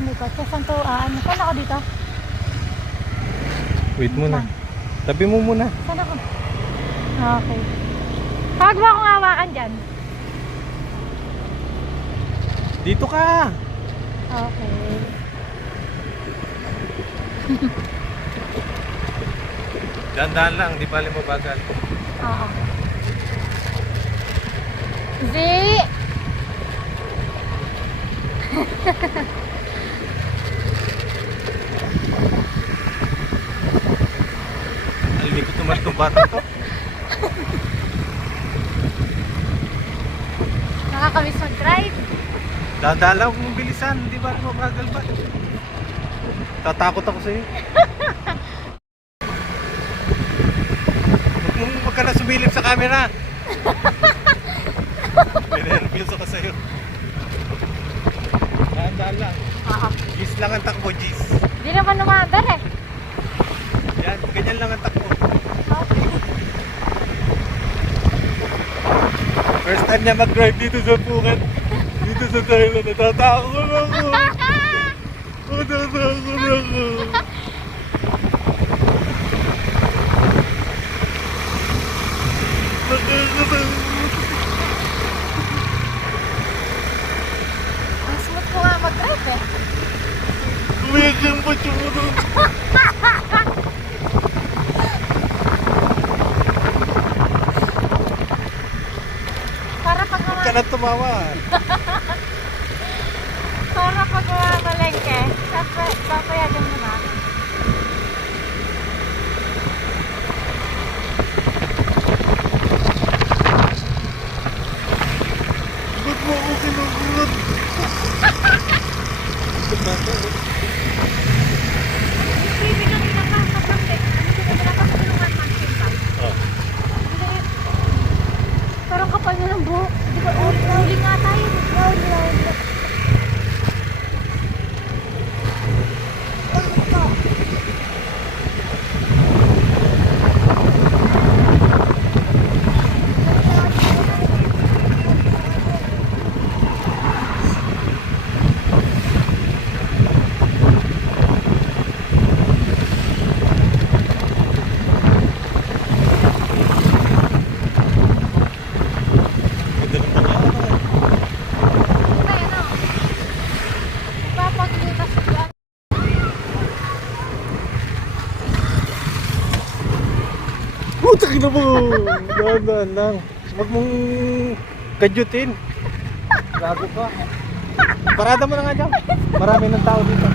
ng likod. Sa Santo, ano, saan ako dito? Wait muna. Tabi mo muna. Saan ako? Okay. Pag mo akong hawakan dyan. Dito ka. Okay. Dahan-dahan lang, di bali mo bagal. Oo. Z! Ang likot naman itong bata to. Nakakamiss mag-drive. Dahan-dahan lang, kung bilisan, di bali mo bagal ba? Tatakot ako sa'yo. Huwag ka na sumilip sa camera. Nervous ako sa'yo. Dahan-dahan lang. Oo. Gis lang ang takbo, Gis. Hindi naman umaandar eh. Yan, ganyan lang ang takbo. Okay. First time niya mag-drive dito sa Phuket. Dito sa Thailand, natatakot ako. Natatakot ako. Ang smooth ko nga mag-drive eh. Umiyak yung patyo mo doon. Para pag Huwag ka na tumawa. para pag mamalengke, papayagan mo na. Ba't mo ako kinukulat? Bibigyan nila pa sa plastic. Bibigyan nila pa sa tulungan mansin pa. Oh. Parang kapal na ng buhok. Di ba, uli nga tayo. Uli. Putak na mo! Dahan-dahan lang. Huwag mong kadyutin. Gago ka. Parada mo na nga dyan. Marami ng tao dito.